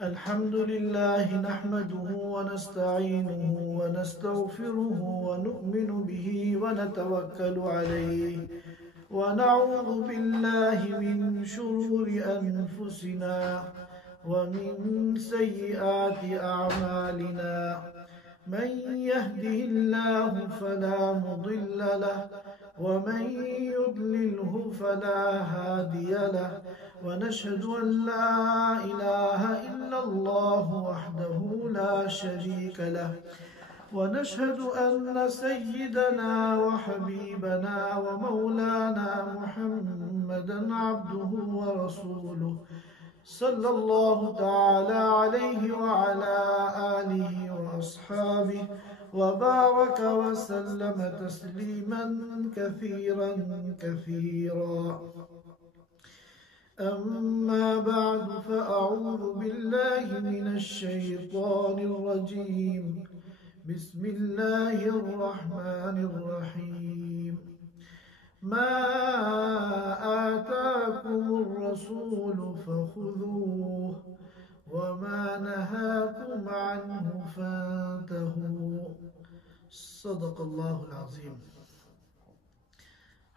الحمد لله نحمده ونستعينه ونستغفره ونؤمن به ونتوكل عليه ونعوذ بالله من شرور أنفسنا ومن سيئات أعمالنا من يهده الله فلا مضل له ومن يضلله فلا هادي له ونشهد أن لا إله إلا الله وحده لا شريك له ونشهد أن سيدنا وحبيبنا ومولانا محمدا عبده ورسوله صلى الله تعالى عليه وعلى آله وأصحابه وبارك وسلم تسليما كثيرا كثيرا. أما بعد فأعوذ بالله من الشيطان الرجيم. بسم الله الرحمن الرحيم. ما آتاكم الرسول فخذوه وما نهاكم عنه فانتهوا. صدق اللہ العظیم.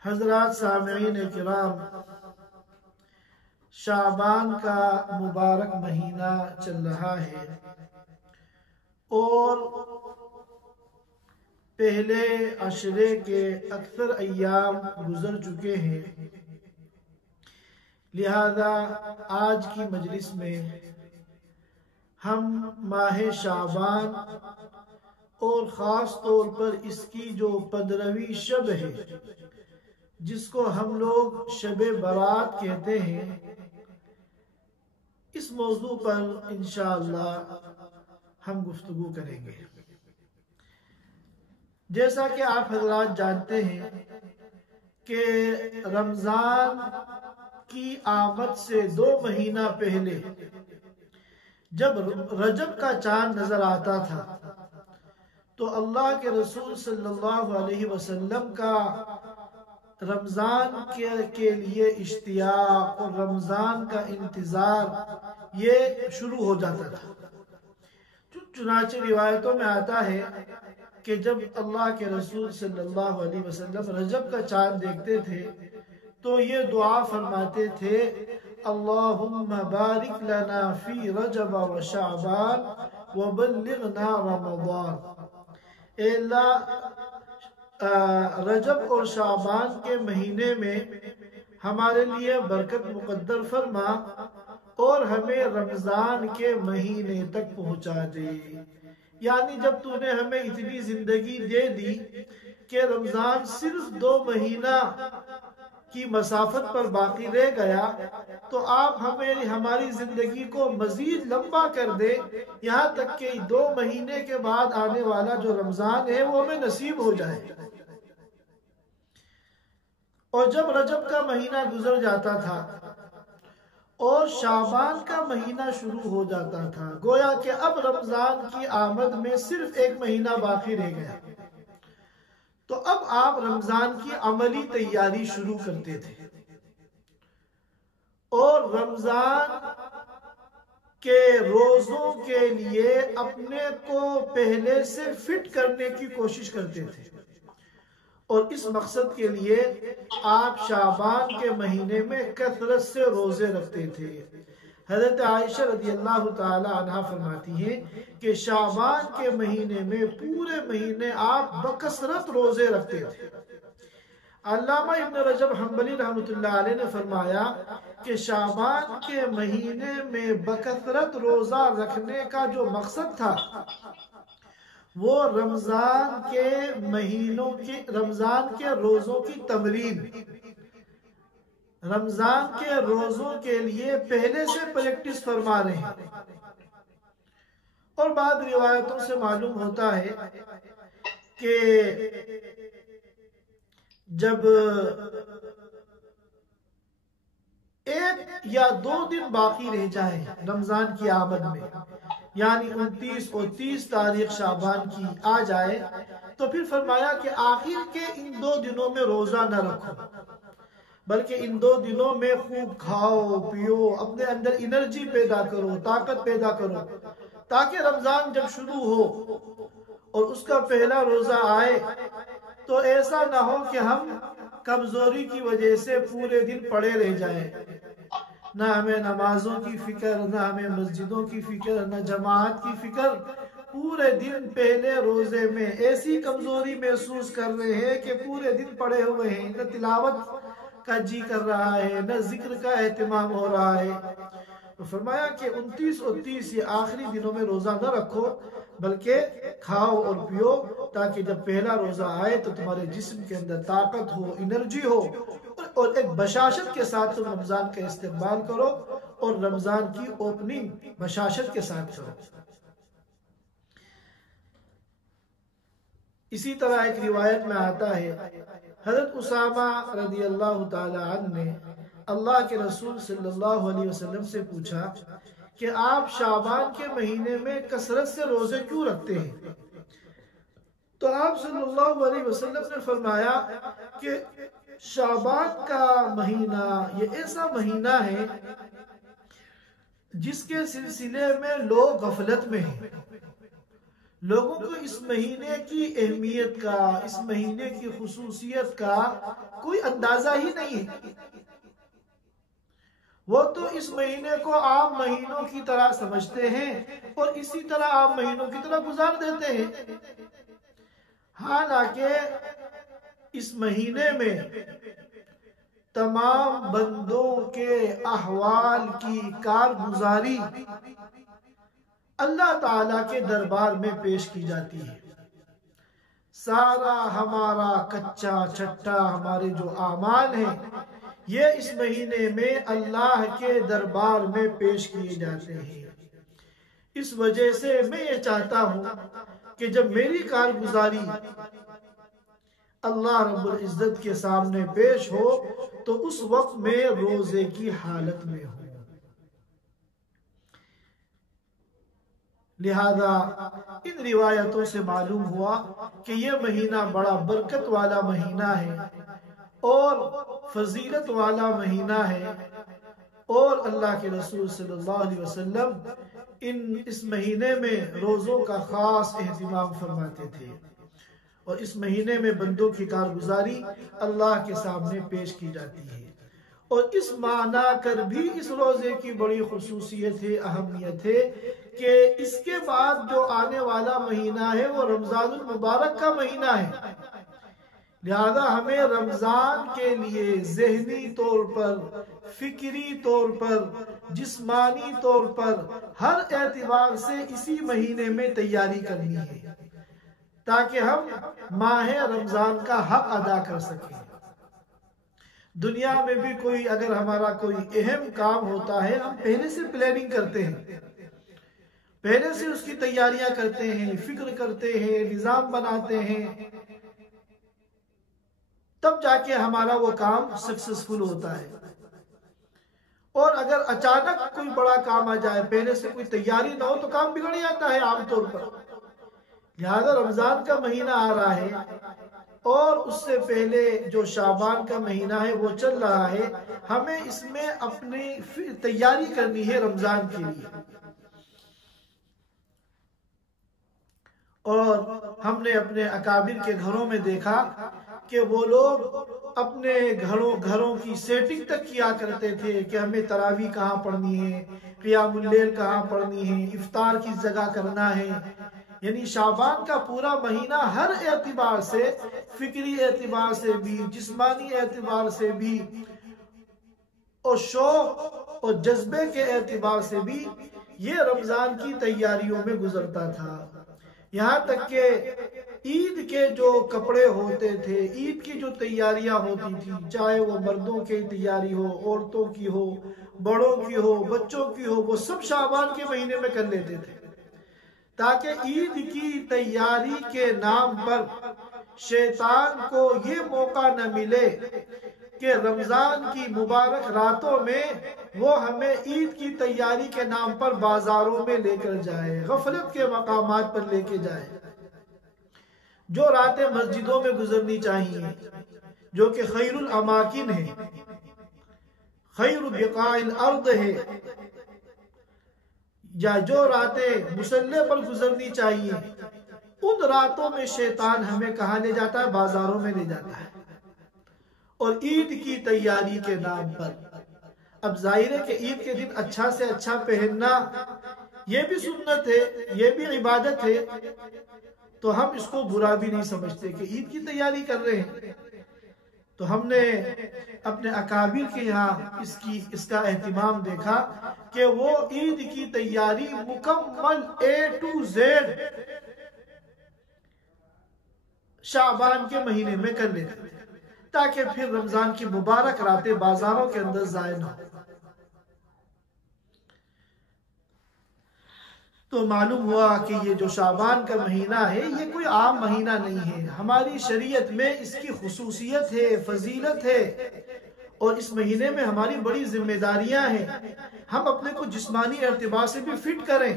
حضرات سامعین کرام، شعبان کا مبارک مہینہ چل رہا ہے اور پہلے عشرے کے اکثر ایام گزر چکے ہیں، لہذا آج کی مجلس میں ہم ماہ شعبان اور خاص طور پر اس کی جو 15ویں شب ہے جس کو ہم لوگ شب برات کہتے ہیں، اس موضوع پر انشاءاللہ ہم گفتگو کریں گے. جیسا کہ آپ حضرات جانتے ہیں کہ رمضان کی آمد سے 2 مہینہ پہلے جب رجب کا چاند نظر آتا تھا تو اللہ کے رسول صلی اللہ علیہ وسلم کا رمضان کے لیے اشتیاق اور رمضان کا انتظار یہ شروع ہو جاتا تھا. چنانچہ روایتوں میں آتا ہے کہ جب اللہ کے رسول صلی اللہ علیہ وسلم رجب کا چاند دیکھتے تھے تو یہ دعا فرماتے تھے: اللہم بارک لنا فی رجب و شعبان وبلغنا رمضان. اے اللہ، رجب اور شعبان کے مہینے میں ہمارے لیے برکت مقدر فرما اور ہمیں رمضان کے مہینے تک پہنچا دے. یعنی جب تو نے ہمیں اتنی زندگی دے دی کہ رمضان صرف 2 مہینہ کی مسافت پر باقی رہ گیا، تو آپ ہماری زندگی کو مزید لمبا کر دے، یہاں تک کہ 2 مہینے کے بعد آنے والا جو رمضان ہے وہ ہمیں نصیب ہو جائے. اور جب رجب کا مہینہ گزر جاتا تھا اور شعبان کا مہینہ شروع ہو جاتا تھا، گویا کہ اب رمضان کی آمد میں صرف 1 مہینہ باقی رہ گیا، تو اب آپ رمضان کی عملی تیاری شروع کرتے تھے اور رمضان کے روزوں کے لیے اپنے کو پہلے سے فٹ کرنے کی کوشش کرتے تھے، اور اس مقصد کے لیے آپ شعبان کے مہینے میں کثرت سے روزے رکھتے تھے. حضرت عائشہ رضی اللہ تعالی عنہ فرماتی ہیں کہ شعبان کے مہینے میں پورے مہینے آپ بکثرت روزے رکھتے تھے. علامہ ابن رجب حنبلی رحمۃ اللہ علیہ نے فرمایا کہ شعبان کے مہینے میں بکثرت روزہ رکھنے کا جو مقصد تھا وہ رمضان کے روزوں کی تمرین، رمضان کے روزوں کے لیے پہلے سے پریکٹس فرما رہے ہیں. اور بعض روایتوں سے معلوم ہوتا ہے کہ جب 1 یا 2 دن باقی رہ جائے رمضان کی آمد میں، یعنی 29 اور 30 تاریخ شعبان کی آ جائے، تو پھر فرمایا کہ آخر کے ان 2 دنوں میں روزہ نہ رکھو، بلکہ ان 2 دنوں میں خوب کھاؤ پیو، اپنے اندر انرجی پیدا کرو، طاقت پیدا کرو، تاکہ رمضان جب شروع ہو اور اس کا پہلا روزہ آئے تو ایسا نہ ہو کہ ہم کمزوری کی وجہ سے پورے دن پڑے رہ جائیں، نہ ہمیں نمازوں کی فکر، نہ ہمیں مسجدوں کی فکر، نہ جماعت کی فکر، پورے دن پہلے روزے میں ایسی کمزوری محسوس کر رہے ہیں کہ پورے دن پڑے ہوئے ہیں، نہ تلاوت کا جی کر رہا ہے، نہ ذکر کا اہتمام ہو رہا ہے۔ تو فرمایا کہ 29 اور 30 یہ آخری دنوں میں روزہ نہ رکھو، بلکہ کھاؤ اور پیو، تاکہ جب پہلا روزہ آئے تو تمہارے جسم کے اندر طاقت ہو، انرجی ہو، اور ایک بشاشت کے ساتھ تم رمضان کا استقبال کرو، اور رمضان کی اوپننگ بشاشت کے ساتھ کرو۔ اسی طرح ایک روایت میں آتا ہے، حضرت اسامہ رضی اللہ تعالی عنہ نے اللہ کے رسول صلی اللہ علیہ وسلم سے پوچھا کہ آپ شعبان کے مہینے میں کثرت سے روزے کیوں رکھتے ہیں؟ تو آپ صلی اللہ علیہ وسلم نے فرمایا کہ شعبان کا مہینہ یہ ایسا مہینہ ہے جس کے سلسلے میں لوگ غفلت میں ہیں، لوگوں کو اس مہینے کی اہمیت کا، اس مہینے کی خصوصیت کا کوئی اندازہ ہی نہیں ہے۔ وہ تو اس مہینے کو عام مہینوں کی طرح سمجھتے ہیں اور اسی طرح عام مہینوں کی طرح گزار دیتے ہیں، حالانکہ اس مہینے میں تمام بندوں کے احوال کی کارگزاری اللہ تعالیٰ کے دربار میں پیش کی جاتی ہے۔ سارا ہمارا کچا چھٹا ہمارے جو اعمال ہیں یہ اس مہینے میں اللہ کے دربار میں پیش کیے جاتے ہیں۔ اس وجہ سے میں یہ چاہتا ہوں کہ جب میری کارگزاری اللہ رب العزت کے سامنے پیش ہو تو اس وقت میں روزے کی حالت میں ہوں۔ لہذا ان روایتوں سے معلوم ہوا کہ یہ مہینہ بڑا برکت والا مہینہ ہے اور فضیلت والا مہینہ ہے، اور اللہ کے رسول صلی اللہ علیہ وسلم اس مہینے میں روزوں کا خاص اہتمام فرماتے تھے، اور اس مہینے میں بندوں کی کارگزاری اللہ کے سامنے پیش کی جاتی ہے۔ اور اس معنی کر بھی اس روزے کی بڑی خصوصیت ہے، اہمیت ہے کہ اس کے بعد جو آنے والا مہینہ ہے وہ رمضان المبارک کا مہینہ ہے، لہذا ہمیں رمضان کے لیے ذہنی طور پر، فکری طور پر، جسمانی طور پر ہر اعتبار سے اسی مہینے میں تیاری کرنی ہے تاکہ ہم ماہ رمضان کا حق ادا کر سکیں۔ دنیا میں بھی کوئی اگر ہمارا کوئی اہم کام ہوتا ہے ہم پہلے سے پلاننگ کرتے ہیں، پہلے سے اس کی تیاریاں کرتے ہیں، فکر کرتے ہیں، نظام بناتے ہیں، تب جا کے ہمارا وہ کام سکسسفل ہوتا ہے۔ اور اگر اچانک کوئی بڑا کام آ جائے، پہلے سے کوئی تیاری نہ ہو تو کام بگڑ جاتا ہے عام طور پر۔ لہذا رمضان کا مہینہ آ رہا ہے اور اس سے پہلے جو شعبان کا مہینہ ہے وہ چل رہا ہے، ہمیں اس میں اپنی تیاری کرنی ہے رمضان کے لیے۔ اور ہم نے اپنے اکابر کے گھروں میں دیکھا کہ وہ لوگ اپنے گھروں کی سیٹنگ تک کیا کرتے تھے کہ ہمیں تراویح کہاں پڑھنی ہے، قیام اللیل کہاں پڑھنی ہے، افطار کس جگہ کرنا ہے۔ یعنی شعبان کا پورا مہینہ ہر اعتبار سے، فکری اعتبار سے بھی، جسمانی اعتبار سے بھی، اور شوق اور جذبے کے اعتبار سے بھی یہ رمضان کی تیاریوں میں گزرتا تھا۔ یہاں تک کہ عید کے جو کپڑے ہوتے تھے، عید کی جو تیاریاں ہوتی تھی، چاہے وہ مردوں کی تیاری ہو، عورتوں کی ہو، بڑوں کی ہو، بچوں کی ہو، وہ سب شعبان کے مہینے میں کر لیتے تھے تاکہ عید کی تیاری کے نام پر شیطان کو یہ موقع نہ ملے کہ رمضان کی مبارک راتوں میں وہ ہمیں عید کی تیاری کے نام پر بازاروں میں لے کر جائے، غفلت کے مقامات پر لے کے جائے۔ جو راتیں مسجدوں میں گزرنی چاہیے، جو کہ خیر الاماکن ہیں، خیر بقاء الارض ہے، یا جو راتیں مسلح پر گزرنی چاہیے، ان راتوں میں شیطان ہمیں کہاں لے جاتا ہے؟ بازاروں میں لے جاتا ہے، اور عید کی تیاری کے نام پر۔ اب ظاہر ہے کہ عید کے دن اچھا سے اچھا پہننا یہ بھی سنت ہے، یہ بھی عبادت ہے، تو ہم اس کو برا بھی نہیں سمجھتے کہ عید کی تیاری کر رہے ہیں۔ تو ہم نے اپنے اکابر کے یہاں اس کا اہتمام دیکھا کہ وہ عید کی تیاری مکمل A to Z شعبان کے مہینے میں کر لیتے تاکہ پھر رمضان کی مبارک راتیں بازاروں کے اندر ضائع نہ ہو۔ تو معلوم ہوا کہ یہ جو شعبان کا مہینہ ہے یہ کوئی عام مہینہ نہیں ہے، ہماری شریعت میں اس کی خصوصیت ہے، فضیلت ہے، اور اس مہینے میں ہماری بڑی ذمہ داریاں ہیں۔ ہم اپنے کو جسمانی اعتبار سے بھی فٹ کریں،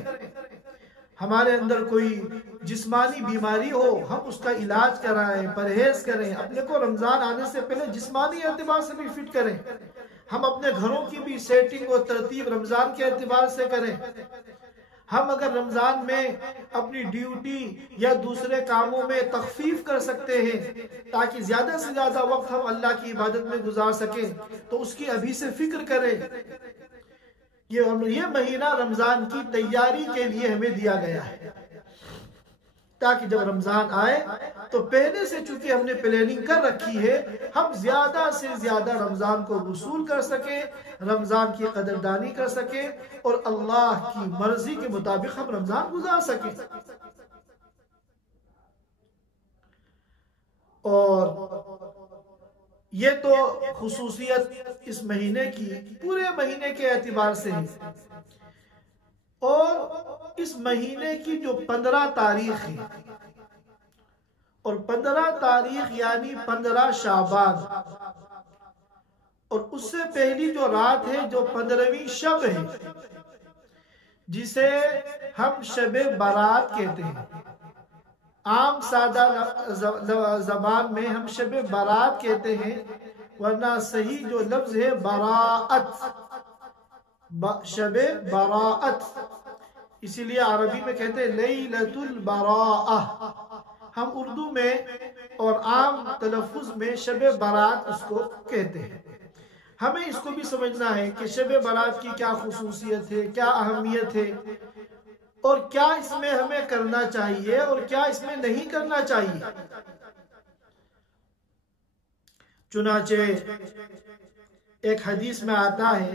ہمارے اندر کوئی جسمانی بیماری ہو ہم اس کا علاج کرائیں، پرہیز کریں، اپنے کو رمضان آنے سے پہلے جسمانی اعتبار سے بھی فٹ کریں، ہم اپنے گھروں کی بھی سیٹنگ اور ترتیب رمضان کے اعتبار سے کریں۔ ہم اگر رمضان میں اپنی ڈیوٹی یا دوسرے کاموں میں تخفیف کر سکتے ہیں تاکہ زیادہ سے زیادہ وقت ہم اللہ کی عبادت میں گزار سکیں تو اس کی ابھی سے فکر کریں۔ یہ مہینہ رمضان کی تیاری کے لیے ہمیں دیا گیا ہے تاکہ جب رمضان آئے تو پہلے سے چونکہ ہم نے پلاننگ کر رکھی ہے، ہم زیادہ سے زیادہ رمضان کو وصول کر سکیں، رمضان کی قدردانی کر سکیں، اور اللہ کی مرضی کے مطابق ہم رمضان گزار سکیں۔ اور یہ تو خصوصیت اس مہینے کی پورے مہینے کے اعتبار سے ہے۔ اور اس مہینے کی جو 15 تاریخ ہے، اور 15 تاریخ یعنی 15 شعبان، اور اس سے پہلی جو رات ہے جو 15ویں شب ہے جسے ہم شب برات کہتے ہیں، عام سادہ زبان میں ہم شب برات کہتے ہیں، ورنہ صحیح جو لفظ ہے براءت، شب براءت، اسی لیے عربی میں کہتے ہیں لیلۃ البراءہ، ہم اردو میں اور عام تلفظ میں شب برات اس کو کہتے ہیں۔ ہمیں اس کو بھی سمجھنا ہے کہ شب برات کی کیا خصوصیت ہے، کیا اہمیت ہے، اور کیا اس میں ہمیں کرنا چاہیے اور کیا اس میں نہیں کرنا چاہیے۔ چنانچہ ایک حدیث میں آتا ہے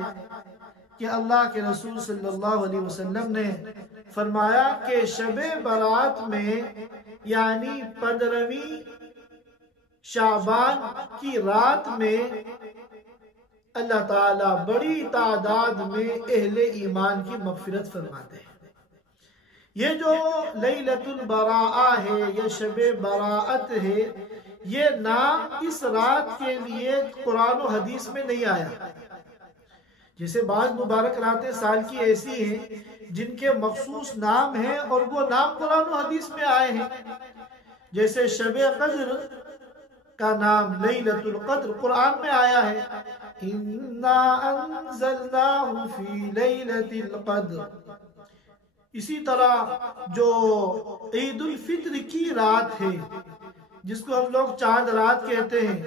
کہ اللہ کے رسول صلی اللہ علیہ وسلم نے فرمایا کہ شب برات میں یعنی 15ویں شعبان کی رات میں اللہ تعالیٰ بڑی تعداد میں اہل ایمان کی مغفرت فرماتے ہیں۔ یہ جو لیلۃ البراءہ ہے، یہ شب براءت ہے، یہ نام اس رات کے لیے قرآن و حدیث میں نہیں آیا۔ جیسے بعض مبارک راتیں سال کی ایسی ہیں جن کے مخصوص نام ہیں اور وہ نام قرآن و حدیث میں آئے ہیں، جیسے شب قدر کا نام لیلۃ القدر قرآن میں آیا ہے، اِنَّا أَنزَلْنَاهُ فِي لَيْلَةِ الْقَدْرِ۔ اسی طرح جو عید الفطر کی رات ہے جس کو ہم لوگ چاند رات کہتے ہیں،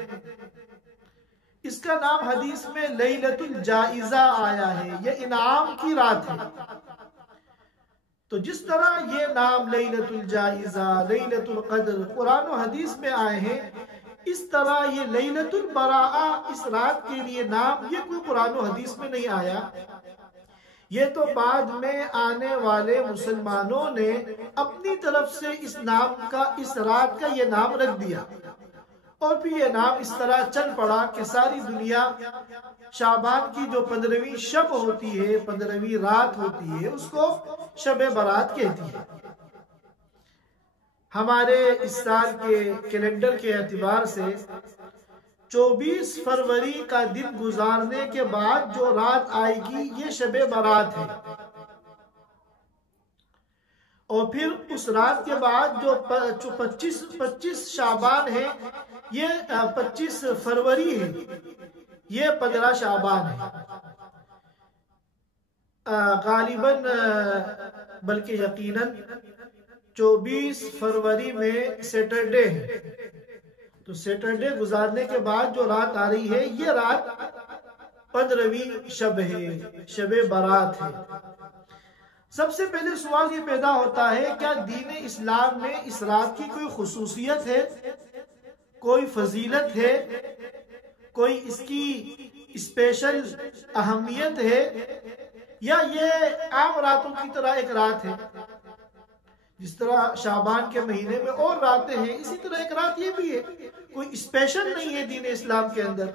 اس کا نام حدیث میں لیلۃ الجائزہ آیا ہے، یہ انعام کی رات ہے۔ تو جس طرح یہ نام لیلۃ الجائزہ، لیلۃ القدر قرآن و حدیث میں آئے ہیں، اس طرح یہ لیلۃ البراءہ اس رات کے لیے نام یہ کوئی قرآن و حدیث میں نہیں آیا، یہ تو بعد میں آنے والے مسلمانوں نے اپنی طرف سے اس رات کا یہ نام رکھ دیا، اور پھر یہ نام اس طرح چل پڑا کہ ساری دنیا شعبان کی جو 15ویں شب ہوتی ہے، 15ویں رات ہوتی ہے، اس کو شب برات کہتی ہے۔ ہمارے اس سال کے کیلنڈر کے اعتبار سے 24 فروری کا دن گزارنے کے بعد جو رات آئے گی یہ شب برات ہے، اور پھر اس رات کے بعد جو 25 شعبان ہے یہ 25 فروری ہے، یہ 15 شعبان ہے غالباً، بلکہ یقیناً 24 فروری میں سیٹرڈے ہے، تو سیٹرڈے گزارنے کے بعد جو رات آ رہی ہے یہ رات 15ویں شب ہے، شب برات ہے۔ سب سے پہلے سوال یہ پیدا ہوتا ہے، کیا دین اسلام میں اس رات کی کوئی خصوصیت ہے، کوئی فضیلت ہے، کوئی اس کی اسپیشل اہمیت ہے، یا یہ عام راتوں کی طرح ایک رات ہے؟ جس طرح شعبان کے مہینے میں اور راتیں ہیں، اسی طرح ایک رات یہ بھی ہے، کوئی اسپیشل نہیں ہے دین اسلام کے اندر۔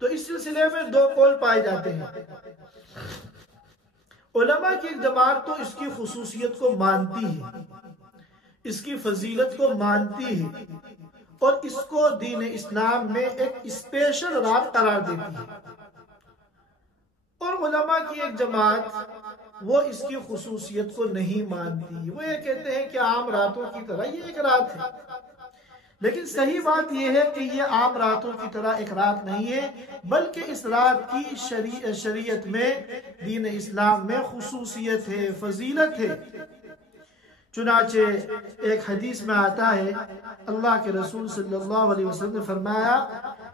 تو اس سلسلے میں دو قول پائے جاتے ہیں۔ علماء کی ایک جماعت تو اس کی خصوصیت کو مانتی ہے، اس کی فضیلت کو مانتی ہے، اور اس کو دین اسلام میں ایک اسپیشل رات قرار دیتی ہے، اور علماء کی ایک جماعت وہ اس کی خصوصیت کو نہیں مانتی، وہ یہ کہتے ہیں کہ عام راتوں کی طرح یہ ایک رات ہے۔ لیکن صحیح بات یہ ہے کہ یہ عام راتوں کی طرح ایک رات نہیں ہے، بلکہ اس رات کی شریعت میں، دین اسلام میں خصوصیت ہے، فضیلت ہے۔ چنانچہ ایک حدیث میں آتا ہے، اللہ کے رسول صلی اللہ علیہ وسلم نے فرمایا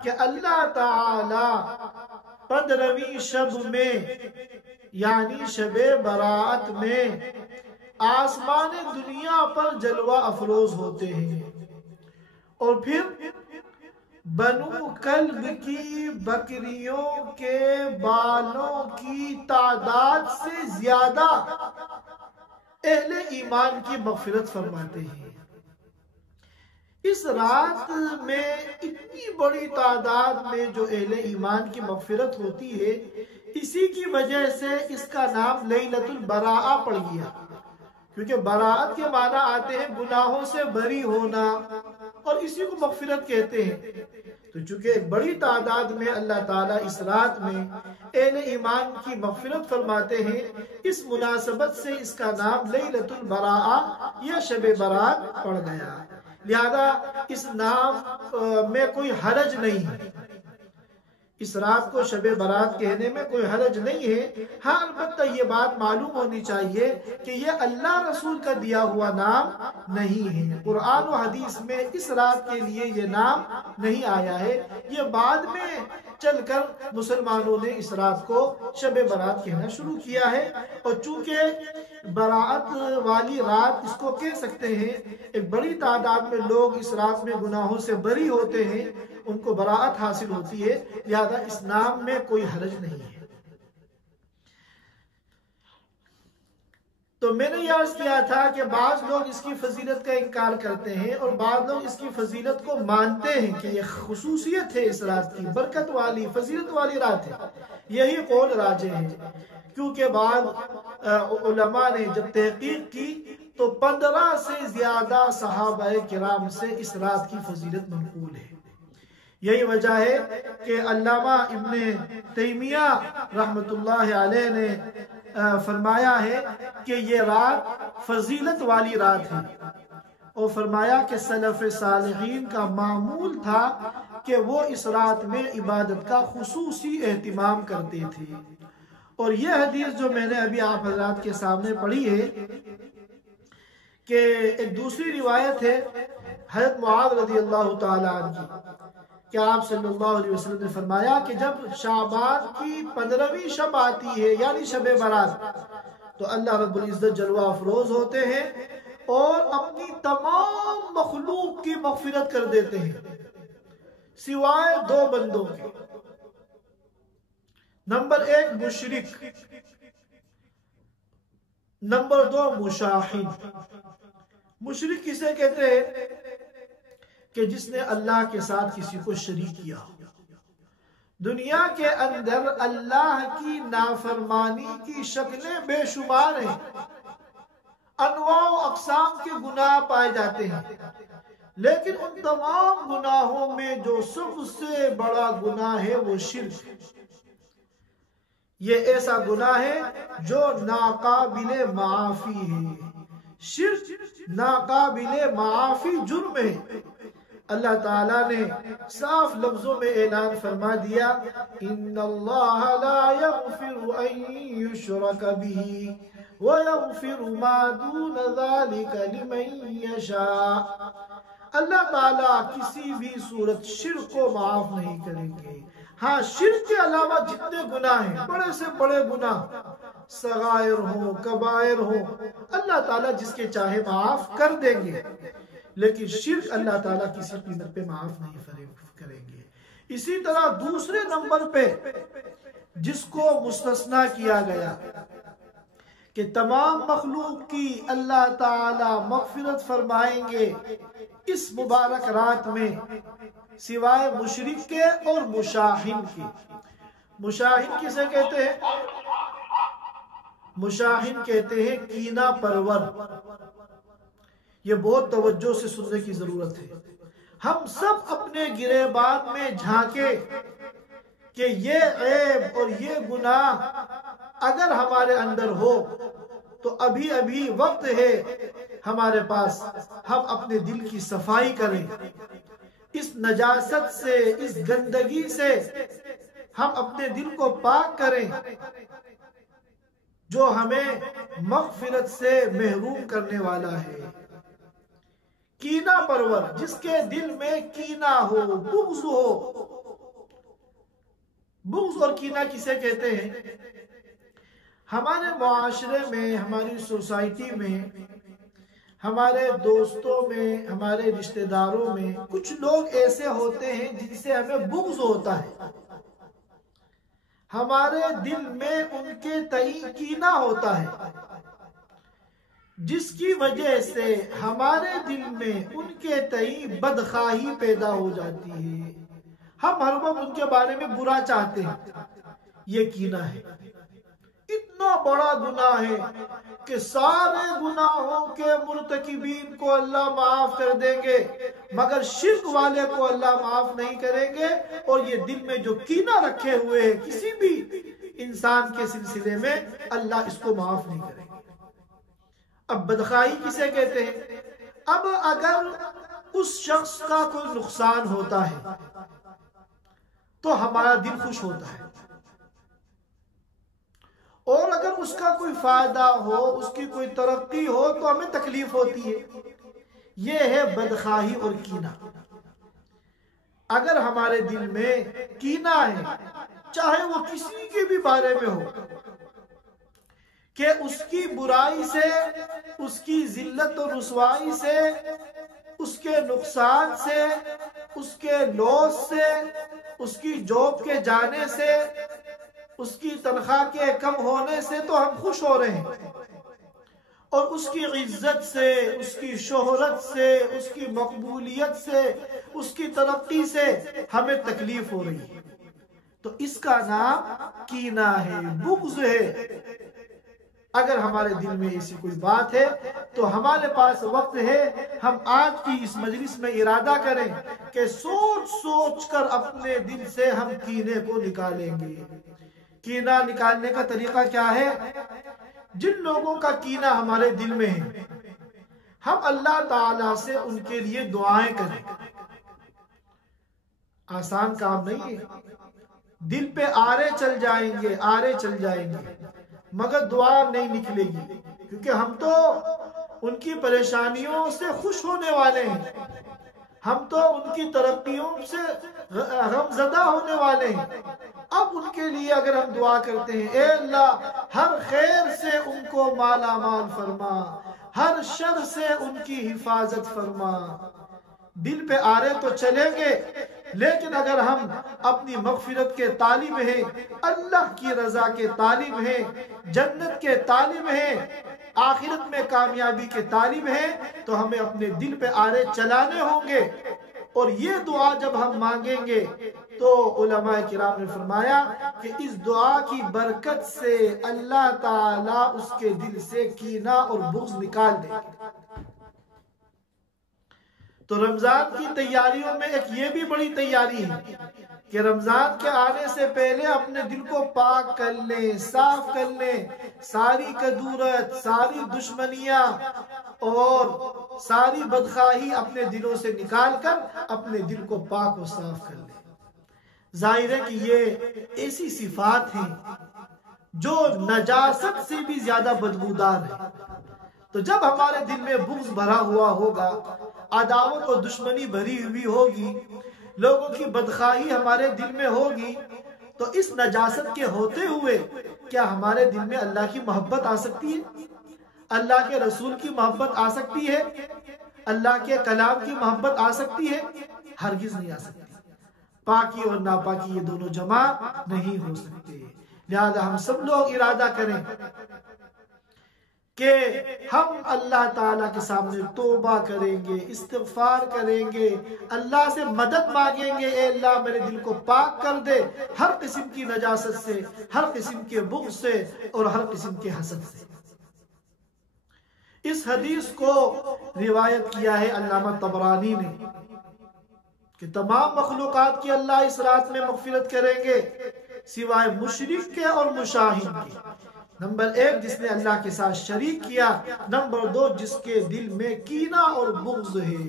کہ اللہ تعالی 15ویں شب میں یعنی شب برات میں آسمان دنیا پر جلوہ افروز ہوتے ہیں، اور پھر بنو کلب کی بکریوں کے بالوں کی تعداد سے زیادہ اہل ایمان کی مغفرت فرماتے ہیں۔ اس رات میں اتنی بڑی تعداد میں جو اہل ایمان کی مغفرت ہوتی ہے، اسی کی وجہ سے اس کا نام لیلۃ البراء پڑ گیا، کیونکہ براءت کے معنی آتے ہیں گناہوں سے بری ہونا، اور اسی کو مغفرت کہتے ہیں۔ تو چونکہ ایک بڑی تعداد میں اللہ تعالیٰ اس رات میں اہل ایمان کی مغفرت فرماتے ہیں، اس مناسبت سے اس کا نام لیلۃ البراء یا شب برات پڑ گیا۔ لہذا اس نام میں کوئی حرج نہیں ہے، اس رات کو شب برات کہنے میں کوئی حرج نہیں ہے۔ ہاں البتہ یہ بات معلوم ہونی چاہیے کہ یہ اللہ رسول کا دیا ہوا نام نہیں ہے، قرآن و حدیث میں اس رات کے لیے یہ نام نہیں آیا ہے، یہ بعد میں چل کر مسلمانوں نے اس رات کو شب برات کہنا شروع کیا ہے۔ اور چونکہ براعت والی رات اس کو کہہ سکتے ہیں، ایک بڑی تعداد میں لوگ اس رات میں گناہوں سے بری ہوتے ہیں، ان کو براعت حاصل ہوتی ہے، لہذا اس نام میں کوئی حرج نہیں ہے۔ تو میں نے یہ عرض کیا تھا کہ بعض لوگ اس کی فضیلت کا انکار کرتے ہیں، اور بعض لوگ اس کی فضیلت کو مانتے ہیں کہ یہ خصوصیت ہے اس رات کی، برکت والی، فضیلت والی رات ہے۔ یہی قول راجح ہے، کیونکہ بعض علماء نے جب تحقیق کی تو 15 سے زیادہ صحابہ کرام سے اس رات کی فضیلت منقول ہے۔ یہی وجہ ہے کہ علامہ ابن تیمیہ رحمت اللہ علیہ نے فرمایا ہے کہ یہ رات فضیلت والی رات ہے، اور فرمایا کہ سلف صالحین کا معمول تھا کہ وہ اس رات میں عبادت کا خصوصی اہتمام کرتے تھے۔ اور یہ حدیث جو میں نے ابھی آپ حضرات کے سامنے پڑھی ہے، کہ ایک دوسری روایت ہے حضرت معاذ رضی اللہ تعالیٰ عنہ کی، کہ آپ صلی اللہ علیہ وسلم نے فرمایا کہ جب شعبان کی 15ویں شب آتی ہے یعنی شب برات، تو اللہ رب العزت جلوہ افروز ہوتے ہیں اور اپنی تمام مخلوق کی مغفرت کر دیتے ہیں سوائے 2 بندوں کے۔ نمبر 1 مشرک، نمبر 2 مشاہد۔ مشرک کسے کہتے ہیں؟ کہ جس نے اللہ کے ساتھ کسی کو شریک کیا۔ دنیا کے اندر اللہ کی نافرمانی کی شکلیں بے شمار ہیں، انواع و اقسام کے گناہ پائے جاتے ہیں، لیکن ان تمام گناہوں میں جو سب سے بڑا گناہ ہے وہ شرک۔ یہ ایسا گناہ ہے جو ناقابل معافی ہے، شرک ناقابل معافی جرم ہے۔ اللہ تعالیٰ نے صاف لفظوں میں اعلان فرما دیا ان اللہ لا یغفر ان یشرک بہ ویغفر ما دون ذلک لمن یشاء۔ اللہ تعالیٰ کسی بھی صورت شرک کو معاف نہیں کریں گے۔ ہاں شرک کے علاوہ جتنے گناہ ہیں، بڑے سے بڑے گناہ، صغائر ہوں کبائر ہوں، اللہ تعالیٰ جس کے چاہے معاف کر دیں گے، لیکن شرک اللہ تعالیٰ کسی قیمت پہ معاف نہیں کریں گے۔ اسی طرح دوسرے نمبر پہ جس کو مستثنا کیا گیا کہ تمام مخلوق کی اللہ تعالیٰ مغفرت فرمائیں گے اس مبارک رات میں، سوائے مشرک کے اور مشاہن کے۔ مشاہن کسے کہتے ہیں؟ مشاہن کہتے ہیں کینہ پرور۔ یہ بہت توجہ سے سننے کی ضرورت ہے۔ ہم سب اپنے گریبان میں جھانکے کہ یہ عیب اور یہ گناہ اگر ہمارے اندر ہو تو ابھی ابھی وقت ہے ہمارے پاس، ہم اپنے دل کی صفائی کریں، اس نجاست سے، اس گندگی سے ہم اپنے دل کو پاک کریں جو ہمیں مغفرت سے محروم کرنے والا ہے۔ کینہ پرور، جس کے دل میں کینہ ہو، بغض ہو۔ بغض اور کینہ کسے کہتے ہیں؟ ہمارے معاشرے میں، ہماری سوسائٹی میں، ہمارے دوستوں میں، ہمارے رشتہ داروں میں کچھ لوگ ایسے ہوتے ہیں جن سے ہمیں بغض ہوتا ہے، ہمارے دل میں ان کے تئیں کینہ ہوتا ہے، جس کی وجہ سے ہمارے دل میں ان کے تئیں بدخواہی پیدا ہو جاتی ہے، ہم ہر وقت ان کے بارے میں برا چاہتے ہیں۔ یہ کینہ ہے، اتنا بڑا گناہ ہے کہ سارے گناہوں کے مرتکبین کو اللہ معاف کر دیں گے مگر شرک والے کو اللہ معاف نہیں کریں گے، اور یہ دل میں جو کینہ رکھے ہوئے ہیں کسی بھی انسان کے سلسلے میں، اللہ اس کو معاف نہیں کریں گے۔ اب بدخواہی کسے کہتے ہیں؟ اب اگر اس شخص کا کوئی نقصان ہوتا ہے تو ہمارا دل خوش ہوتا ہے، اور اگر اس کا کوئی فائدہ ہو، اس کی کوئی ترقی ہو تو ہمیں تکلیف ہوتی ہے۔ یہ ہے بدخواہی اور کینہ۔ اگر ہمارے دل میں کینہ ہے، چاہے وہ کسی کے بھی بارے میں ہو، کہ اس کی برائی سے، اس کی ذلت و رسوائی سے، اس کے نقصان سے، اس کے لوس سے، اس کی جاب کے جانے سے، اس کی تنخواہ کے کم ہونے سے تو ہم خوش ہو رہے ہیں، اور اس کی عزت سے، اس کی شہرت سے، اس کی مقبولیت سے، اس کی ترقی سے ہمیں تکلیف ہو رہی ہے، تو اس کا نام کینہ ہے، بغض ہے۔ اگر ہمارے دل میں ایسی کوئی بات ہے تو ہمارے پاس وقت ہے، ہم آج کی اس مجلس میں ارادہ کریں کہ سوچ سوچ کر اپنے دل سے ہم کینے کو نکالیں گے۔ کینہ نکالنے کا طریقہ کیا ہے؟ جن لوگوں کا کینہ ہمارے دل میں ہے، ہم اللہ تعالیٰ سے ان کے لیے دعائیں کریں۔ آسان کام نہیں ہے، دل پہ آرے چل جائیں گے، آرے چل جائیں گے، مگر دعا نہیں نکلے گی، کیونکہ ہم تو ان کی پریشانیوں سے خوش ہونے والے ہیں، ہم تو ان کی ترقیوں سے غمزدہ ہونے والے ہیں۔ اب ان کے لیے اگر ہم دعا کرتے ہیں، اے اللہ ہر خیر سے ان کو مالا مال فرما، ہر شر سے ان کی حفاظت فرما، دل پہ آرے تو چلیں گے، لیکن اگر ہم اپنی مغفرت کے طالب ہیں، اللہ کی رضا کے طالب ہیں، جنت کے طالب ہیں، آخرت میں کامیابی کے طالب ہیں، تو ہمیں اپنے دل پہ آرے چلانے ہوں گے۔ اور یہ دعا جب ہم مانگیں گے تو علماء کرام نے فرمایا کہ اس دعا کی برکت سے اللہ تعالیٰ اس کے دل سے کینہ اور بغض نکال دے گے۔ تو رمضان کی تیاریوں میں ایک یہ بھی بڑی تیاری ہے کہ رمضان کے آنے سے پہلے اپنے دل کو پاک کر لیں، صاف کر لیں، ساری کدورت، ساری دشمنیاں اور ساری بدخواہی اپنے دلوں سے نکال کر اپنے دل کو پاک و صاف کر لیں۔ ظاہر ہے کہ یہ ایسی صفات ہیں جو نجاست سے بھی زیادہ بدبودار ہے۔ تو جب ہمارے دل میں بغض بھرا ہوا ہوگا، عداوت و دشمنی بھری ہوئی ہوگی، لوگوں کی بدخواہی ہمارے دل میں ہوگی، تو اس نجاست کے ہوتے ہوئے کیا ہمارے دل میں اللہ کی محبت آ سکتی ہے؟ اللہ کے رسول کی محبت آ سکتی ہے؟ اللہ کے کلام کی محبت آ سکتی ہے؟ ہرگز نہیں آ سکتی۔ پاکی اور ناپاکی یہ دونوں جمع نہیں ہو سکتے۔ لہذا ہم سب لوگ ارادہ کریں کہ ہم اللہ تعالیٰ کے سامنے توبہ کریں گے، استغفار کریں گے، اللہ سے مدد مانگیں گے، اے اللہ میرے دل کو پاک کر دے ہر قسم کی نجاست سے، ہر قسم کے بغض سے اور ہر قسم کے حسد سے۔ اس حدیث کو روایت کیا ہے علامہ طبرانی نے کہ تمام مخلوقات کی اللہ اس رات میں مغفرت کریں گے سوائے مشرک کے اور مشاہد کے۔ نمبر 1 جس نے اللہ کے ساتھ شریک کیا، نمبر 2 جس کے دل میں کینہ اور بغض ہے۔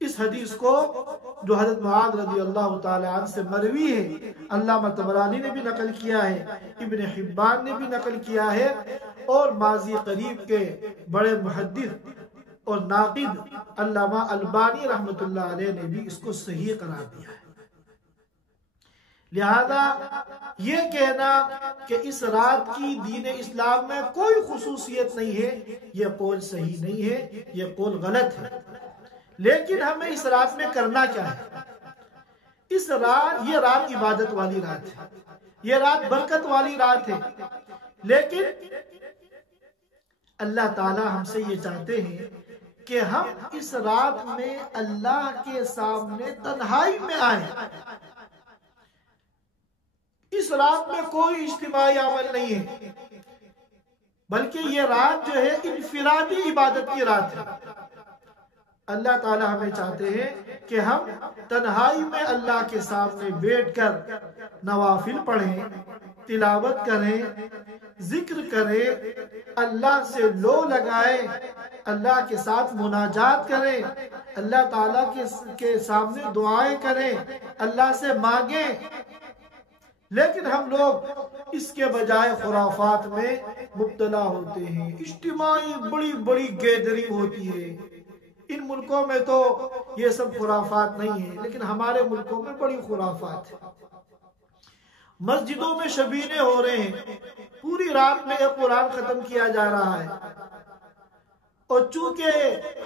اس حدیث کو جو حضرت معاذ رضی اللہ تعالی عنہ سے مروی ہے، علامہ طبرانی نے بھی نقل کیا ہے، ابن حبان نے بھی نقل کیا ہے، اور ماضی قریب کے بڑے محدث اور ناقد علامہ البانی رحمۃ اللہ علیہ نے بھی اس کو صحیح قرار دیا ہے۔ لہذا یہ کہنا کہ اس رات کی دین اسلام میں کوئی خصوصیت نہیں ہے، یہ قول صحیح نہیں ہے، یہ قول غلط ہے۔ لیکن ہمیں اس رات میں کرنا کیا ہے؟ یہ رات عبادت والی رات ہے، یہ رات برکت والی رات ہے، لیکن اللہ تعالی ہم سے یہ چاہتے ہیں کہ ہم اس رات میں اللہ کے سامنے تنہائی میں آئیں۔ اس رات میں کوئی اجتماعی عمل نہیں ہے، بلکہ یہ رات جو ہے انفرادی عبادت کی رات ہے۔ اللہ تعالی ہمیں چاہتے ہیں کہ ہم تنہائی میں اللہ کے سامنے بیٹھ کر نوافل پڑھیں، تلاوت کریں، ذکر کریں، اللہ سے لو لگائیں، اللہ کے ساتھ مناجات کریں، اللہ تعالیٰ کے سامنے دعائیں کریں، اللہ سے مانگیں۔ لیکن ہم لوگ اس کے بجائے خرافات میں مبتلا ہوتے ہیں، اجتماعی بڑی بڑی گیدرنگ ہوتی ہے۔ ان ملکوں میں تو یہ سب خرافات نہیں ہے، لیکن ہمارے ملکوں میں بڑی خرافات ہے۔ مسجدوں میں شبینے ہو رہے ہیں، پوری رات میں ایک قرآن ختم کیا جا رہا ہے، اور چونکہ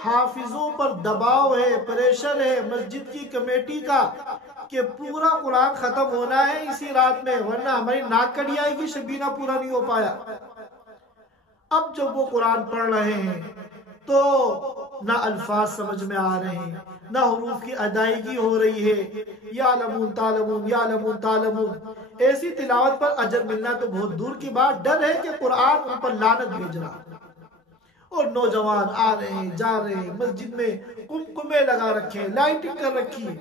حافظوں پر دباؤ ہے، پریشر ہے مسجد کی کمیٹی کا کہ پورا قرآن ختم ہونا ہے اسی رات میں، ورنہ ہماری ناک کٹی آئے گی، شبینہ پورا نہیں ہو پایا۔ اب جب وہ قرآن پڑھ رہے ہیں تو نہ الفاظ سمجھ میں آ رہے ہیں، نہ حروف کی ادائیگی ہو رہی ہے، یعلمون تعلمون یعلمون تعلمون، ایسی تلاوت پر اجر ملنا تو بہت دور کی بات، ڈر ہے کہ قرآن ان پر لعنت بھیج رہا۔ اور نوجوان آ رہے ہیں، جا رہے ہیں، مسجد میں قمقمے لگا رکھے ہیں، لائٹنگ کر رکھی ہے۔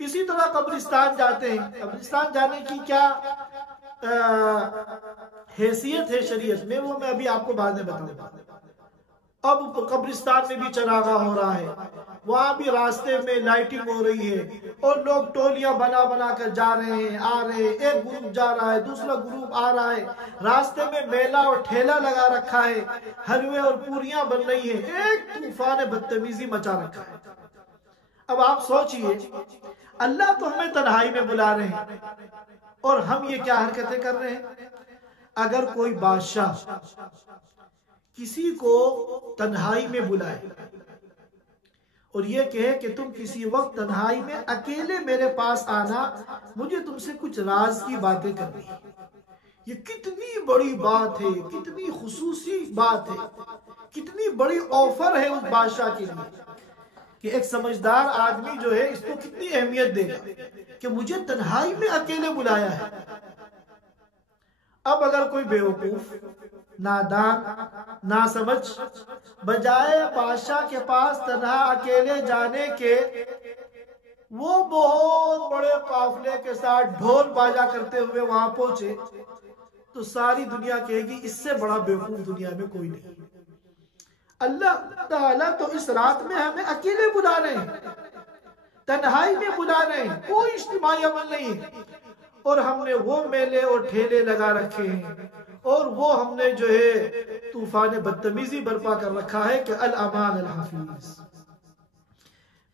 اسی طرح قبرستان جاتے ہیں، قبرستان جانے کی کیا حیثیت ہے شریعت میں، وہ میں ابھی آپ کو بعد میں بتاؤں گا۔ اب قبرستان میں بھی چراغاں ہو رہا ہے، وہاں بھی راستے میں لائٹنگ ہو رہی ہے، اور لوگ ٹولیاں بنا بنا کر جا رہے ہیں، آ رہے ہیں، ایک گروپ جا رہا ہے، دوسرا گروپ آ رہا ہے، راستے میں میلہ اور ٹھیلا لگا رکھا ہے، حلوے اور پوریاں بن رہی ہیں، ایک طوفان بدتمیزی مچا رکھا ہے۔ اب آپ سوچئے، اللہ تو ہمیں تنہائی میں بلا رہے ہیں، اور ہم یہ کیا حرکتیں کر رہے ہیں؟ اگر کوئی بادشاہ کسی کو تنہائی میں بلائے اور یہ کہے کہ تم کسی وقت تنہائی میں اکیلے میرے پاس آنا، مجھے تم سے کچھ راز کی باتیں کرنی، یہ کتنی بڑی بات ہے، کتنی خصوصی بات ہے، کتنی بڑی آفر ہے اس بادشاہ کے لیے کہ ایک سمجھدار آدمی جو ہے اس کو کتنی اہمیت دے گا کہ مجھے تنہائی میں اکیلے بلایا ہے۔ اب اگر کوئی بیوقوف، نادان، ناسمجھ بجائے بادشاہ کے پاس تنہا اکیلے جانے کے وہ بہت بڑے قافلے کے ساتھ ڈھول باجا کرتے ہوئے وہاں پہنچے، تو ساری دنیا کہے گی اس سے بڑا بیوقوف دنیا میں کوئی نہیں۔ اللہ تعالیٰ تو اس رات میں ہمیں اکیلے بلا رہے ہیں، تنہائی میں بلا رہے ہیں، کوئی اجتماعی عمل نہیں ہے، اور ہم نے وہ میلے اور ٹھیلے لگا رکھے ہیں، اور وہ ہم نے جو ہے طوفان بدتمیزی برپا کر رکھا ہے کہ الامان الحفیظ۔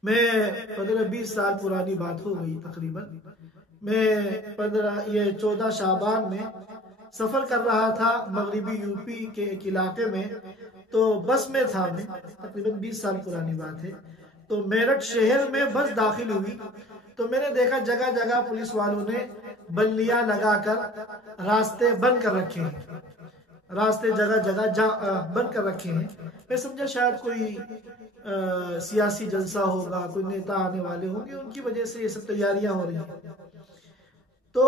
میں 15-20 سال پرانی بات ہو گئی تقریباً، میں 14 شعبان میں سفر کر رہا تھا مغربی یوپی کے ایک علاقے میں، تو بس میں تھا، میں تقریباً 20 سال پرانی بات ہے، تو میرٹھ شہر میں بس داخل ہوئی تو میں نے دیکھا جگہ جگہ پولیس والوں نے بلیاں لگا کر راستے بند کر رکھے ہیں، راستے جگہ جگہ بند کر رکھے ہیں۔ میں سمجھا شاید کوئی سیاسی جلسہ ہوگا، کوئی نیتا آنے والے ہوں گے، ان کی وجہ سے یہ سب تیاریاں ہو رہی ہیں۔ تو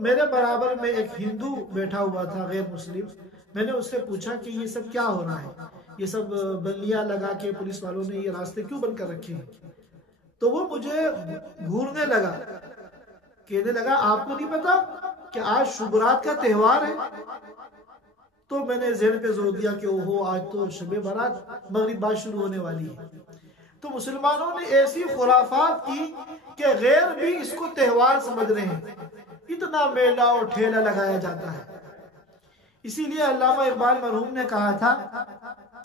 میرے برابر میں ایک ہندو بیٹھا ہوا تھا غیر مسلم، میں نے اس سے پوچھا کہ یہ سب کیا ہو رہا ہے، یہ سب بلیاں لگا کے پولیس والوں نے یہ راستے کیوں بند کر رکھے ہیں؟ تو وہ مجھے گھورنے لگا، کہنے لگا آپ کو نہیں پتا کہ آج شبرات کا تہوار ہے؟ تو میں نے ذہن پہ زور دیا کہ اوہو آج تو شب برات، مغرب بعد شروع ہونے والی ہے۔ تو مسلمانوں نے ایسی خرافات کی کہ غیر بھی اس کو تہوار سمجھ رہے ہیں، اتنا میلہ اور ٹھیلا لگایا جاتا ہے۔ اسی لیے علامہ اقبال مرحوم نے کہا تھا،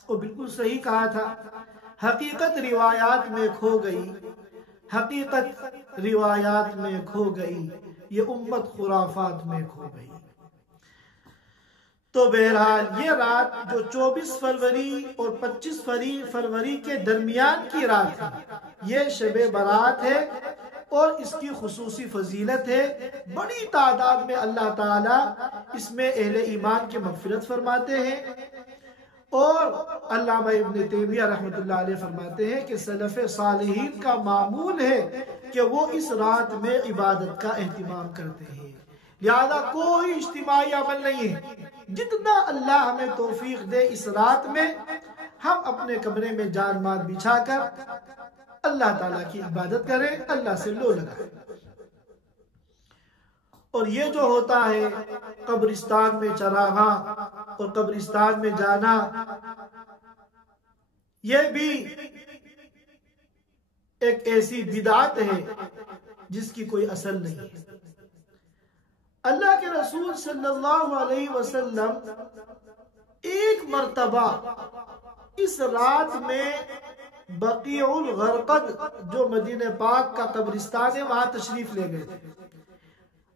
وہ بالکل صحیح کہا تھا، حقیقت روایات میں کھو گئی، حقیقت روایات میں کھو گئی، یہ امت خرافات میں کھو گئی۔ تو بہرحال یہ رات جو 24 فروری اور 25 فروری کے درمیان کی رات ہے، یہ شب برات ہے اور اس کی خصوصی فضیلت ہے۔ بڑی تعداد میں اللہ تعالیٰ اس میں اہل ایمان کے مغفرت فرماتے ہیں، اور علامہ ابن تیمیہ رحمۃ اللہ علیہ فرماتے ہیں کہ سلف صالحین کا معمول ہے کہ وہ اس رات میں عبادت کا اہتمام کرتے ہیں، لہذا کوئی اجتماعی عمل نہیں ہے۔ جتنا اللہ ہمیں توفیق دے اس رات میں ہم اپنے کمرے میں جان مال بچھا کر اللہ تعالیٰ کی عبادت کریں، اللہ سے لو لگائیں۔ اور یہ جو ہوتا ہے قبرستان میں چراغاں اور قبرستان میں جانا، یہ بھی ایک ایسی بدعت ہے جس کی کوئی اصل نہیں ہے۔ اللہ کے رسول صلی اللہ علیہ وسلم ایک مرتبہ اس رات میں بقیع الغرقد جو مدینہ پاک کا قبرستان ہے وہاں تشریف لے گئے تھے۔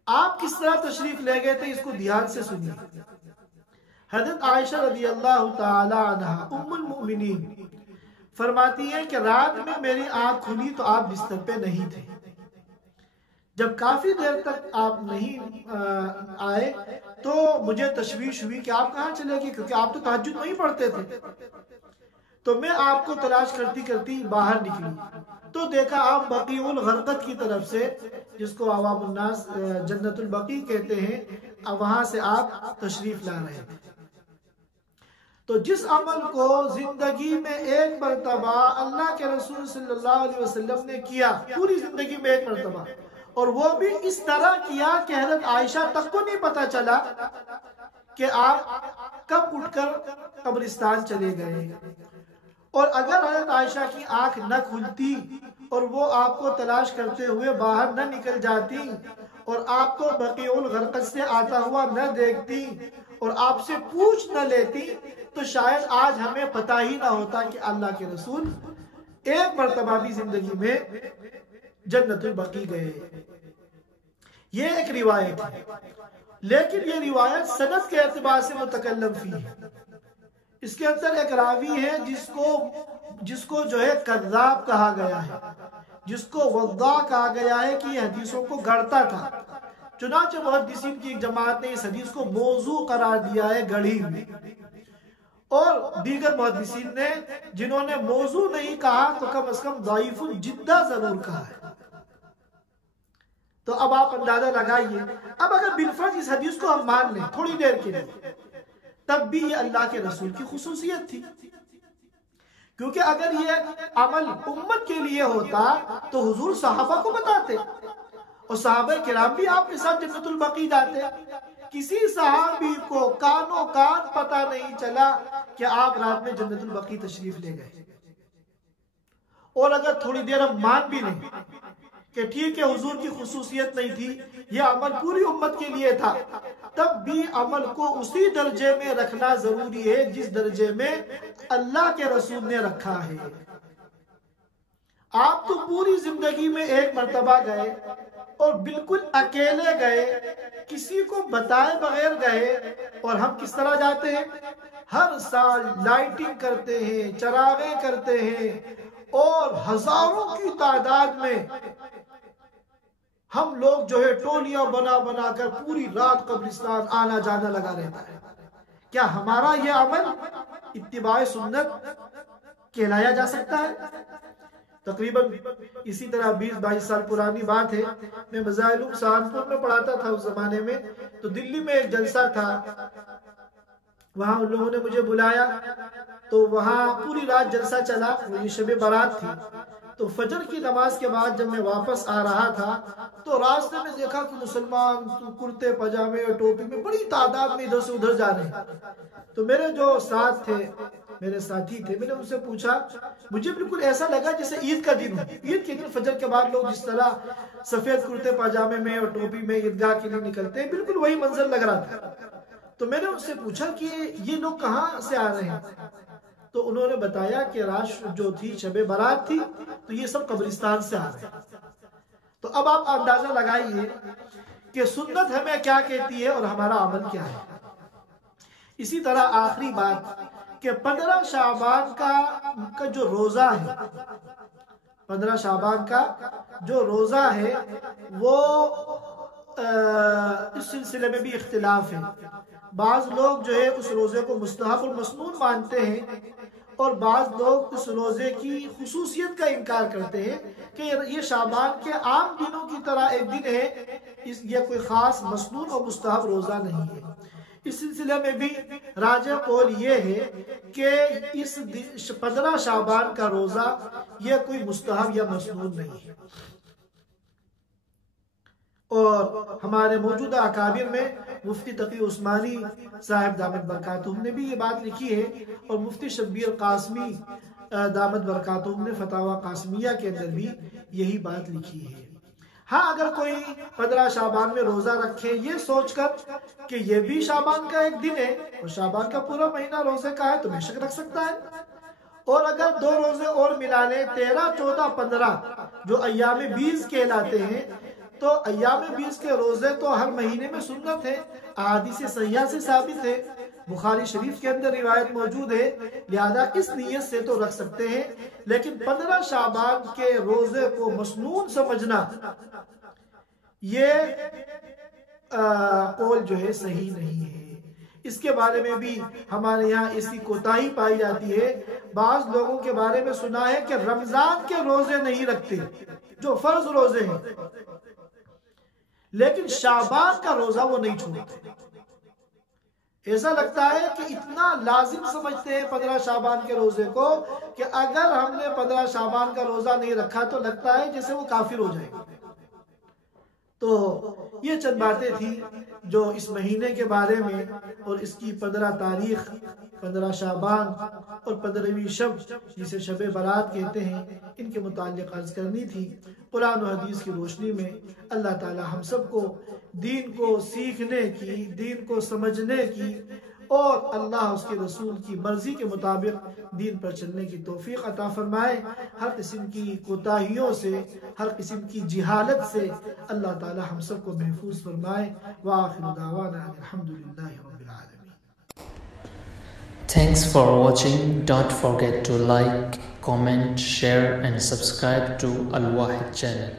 آپ کس طرح تشریف لے گئے تھے اس کو دھیان سے سنیے۔ حضرت عائشہ رضی اللہ تعالی عنہ ام المؤمنین فرماتی ہیں کہ رات میں میری آنکھ کھلی تو آپ بستر پہ نہیں تھے۔ جب کافی دیر تک آپ نہیں آئے تو مجھے تشویش ہوئی کہ آپ کہاں چلے گئے، کیونکہ آپ تو تہجد نہیں پڑھتے تھے۔ تو میں آپ کو تلاش کرتی کرتی باہر نکلی تو دیکھا آپ بقیع الغرقد کی طرف سے، جس کو عوام الناس جنت البقیع کہتے ہیں، وہاں سے آپ تشریف لا رہے تھے۔ تو جس عمل کو زندگی میں ایک مرتبہ اللہ کے رسول صلی اللہ علیہ وسلم نے کیا، پوری زندگی میں ایک مرتبہ، اور وہ بھی اس طرح کیا کہ حضرت عائشہ تک کو نہیں پتا چلا کہ آپ کب اٹھ کر قبرستان چلے گئے، اور اگر حضرت عائشہ کی آنکھ نہ کھلتی اور وہ آپ کو تلاش کرتے ہوئے باہر نہ نکل جاتی اور آپ کو بقیع الغرقد سے آتا ہوا نہ دیکھتی اور آپ سے پوچھ نہ لیتی تو شاید آج ہمیں پتہ ہی نہ ہوتا کہ اللہ کے رسول ایک مرتبہ بھی زندگی میں جنت البقیع گئے۔ یہ ایک روایت ہے، لیکن یہ روایت سند کے اعتبار سے متکلم فی ہے۔ اس کے اندر ایک راوی ہے جس کو جو ہے کذاب کہا گیا ہے، جس کو وضاع کہا گیا ہے کہ یہ حدیثوں کو گڑتا تھا۔ چنانچہ محدثین کی ایک جماعت نے اس حدیث کو موضوع قرار دیا ہے، گڑھی ہوئی، اور دیگر محدثین نے جنہوں نے موضوع نہیں کہا تو کم از کم ضعیف جدہ ضرور کہا ہے۔ تو اب آپ اندازہ لگائیے، اب اگر بالفرض اس حدیث کو ہم مان لیں تھوڑی دیر کے لیے، تب بھی یہ اللہ کے رسول کی خصوصیت تھی، کیونکہ اگر یہ عمل امت کے لیے ہوتا تو حضور صحابہ کو بتاتے، اور صحابہ کرام بھی آپ کے ساتھ جنت البقیع جاتے۔ کسی صحابی کو کانوں کان پتہ نہیں چلا کہ آپ رات میں جنت البقیع تشریف لے گئے، اور اگر تھوڑی دیر ہم مان بھی لیں کہ ٹھیک ہے حضور کی خصوصیت نہیں تھی، یہ عمل پوری امت کے لیے تھا، تب بھی عمل کو اسی درجے میں رکھنا ضروری ہے جس درجے میں اللہ کے رسول نے رکھا ہے۔ آپ تو پوری زندگی میں ایک مرتبہ گئے اور بالکل اکیلے گئے، کسی کو بتائے بغیر گئے، اور ہم کس طرح جاتے ہیں؟ ہر سال لائٹنگ کرتے ہیں، چراغیں کرتے ہیں، اور ہزاروں کی تعداد میں ہم لوگ جو ہے ٹولیاں بنا بنا کر پوری رات قبرستان آنا جانا لگا رہتا ہے۔ کیا ہمارا یہ عمل اتباع سنت کہلایا جا سکتا ہے؟ تقریباً اسی طرح 20-22 سال پرانی بات ہے، میں مزاح علوم سہارنپور میں پڑھاتا تھا اس زمانے میں، تو دلی میں ایک جلسہ تھا، وہاں ان لوگوں نے مجھے بلایا، تو وہاں پوری رات جلسہ چلا، یہ شب برات تھی، تو فجر کی نماز کے بعد جب میں واپس آ رہا تھا تو راستے میں دیکھا کہ مسلمان کرتے پجامے اور ٹوپی میں بڑی تعداد میں ادھر سے ادھر جا رہے ہیں۔ تو میرے جو ساتھ تھے، میرے ساتھی تھے، میں نے ان سے پوچھا، مجھے بالکل ایسا لگا جیسے عید کا دن ہے، عید کے دن فجر کے بعد لوگ جس طرح سفید کرتے پاجامے میں اور ٹوپی میں عیدگاہ کے لیے نکلتے ہیں، بالکل وہی منظر لگ رہا تھا۔ تو میں نے ان سے پوچھا کہ یہ لوگ کہاں سے آ رہے ہیں؟ تو انہوں نے بتایا کہ رات جو تھی شب برات تھی، تو یہ سب قبرستان سے آ رہے ہیں۔ تو اب آپ اندازہ لگائیے کہ سنت ہمیں کیا کہتی ہے اور ہمارا عمل کیا ہے۔ اسی طرح آخری بات کہ 15 شعبان کا جو روزہ ہے، 15 شعبان کا جو روزہ ہے وہ اس سلسلے میں بھی اختلاف ہے۔ بعض لوگ جو ہے اس روزے کو مستحب اور مسنون مانتے ہیں، اور بعض لوگ اس روزے کی خصوصیت کا انکار کرتے ہیں کہ یہ شعبان کے عام دنوں کی طرح ایک دن ہے، یہ کوئی خاص مسنون اور مستحب روزہ نہیں ہے۔ اس سلسلے میں بھی راجح قول یہ ہے کہ اس 15 شعبان کا روزہ یہ کوئی مستحب یا مسنون نہیں ہے۔ اور ہمارے موجودہ اکابر میں مفتی تقی عثمانی صاحب دامت برکاتہم نے بھی یہ بات لکھی ہے، اور مفتی شبیر قاسمی دامت برکاتہم نے فتاوی قاسمیہ کے اندر بھی یہی بات لکھی ہے۔ ہاں، اگر کوئی 15 شعبان میں روزہ رکھے یہ سوچ کر کہ یہ بھی شعبان کا ایک دن ہے اور شعبان کا پورا مہینہ روزے کا ہے، تو بے شک رکھ سکتا ہے۔ اور اگر 2 روزے اور ملا لے، 13، 14، 15 جو ایام 20 کہلاتے ہیں، تو ایام 20 کے روزے تو ہر مہینے میں سنت ہے، احادیث صحیحہ سے ثابت ہے، بخاری شریف کے اندر روایت موجود ہے، لہذا اس نیت سے تو رکھ سکتے ہیں۔ لیکن 15 شعبان کے روزے کو مسنون سمجھنا یہ قول جو ہے صحیح نہیں ہے۔ اس کے بارے میں بھی ہمارے یہاں ایسی کوتاہی پائی جاتی ہے۔ بعض لوگوں کے بارے میں سنا ہے کہ رمضان کے روزے نہیں رکھتے جو فرض روزے ہیں، لیکن شعبان کا روزہ وہ نہیں چھوڑتے۔ ایسا لگتا ہے کہ اتنا لازم سمجھتے ہیں 15 شعبان کے روزے کو کہ اگر ہم نے 15 شعبان کا روزہ نہیں رکھا تو لگتا ہے جیسے وہ کافر ہو جائے گا۔ تو یہ چند باتیں تھیں جو اس مہینے کے بارے میں اور اس کی 15 تاریخ، 15 شعبان اور 15ویں شب جسے شب برات کہتے ہیں، ان کے متعلق عرض کرنی تھی۔ قرآن و حدیث کی روشنی میں اللہ تعالی ہم سب کو دین کو سیکھنے کی، دین کو سمجھنے کی اور اللہ اس کے رسول کی مرضی کے مطابق دین پر چلنے کی توفیق عطا فرمائے۔ ہر قسم کی کوتاہیوں سے، ہر قسم کی جہالت سے اللہ تعالی ہم سب کو محفوظ فرمائے۔ وآخر دعوانا الحمدللہ رب العالمین۔ Thanks for watching. Don't forget to like, comment, share and subscribe to Al Wahid channel.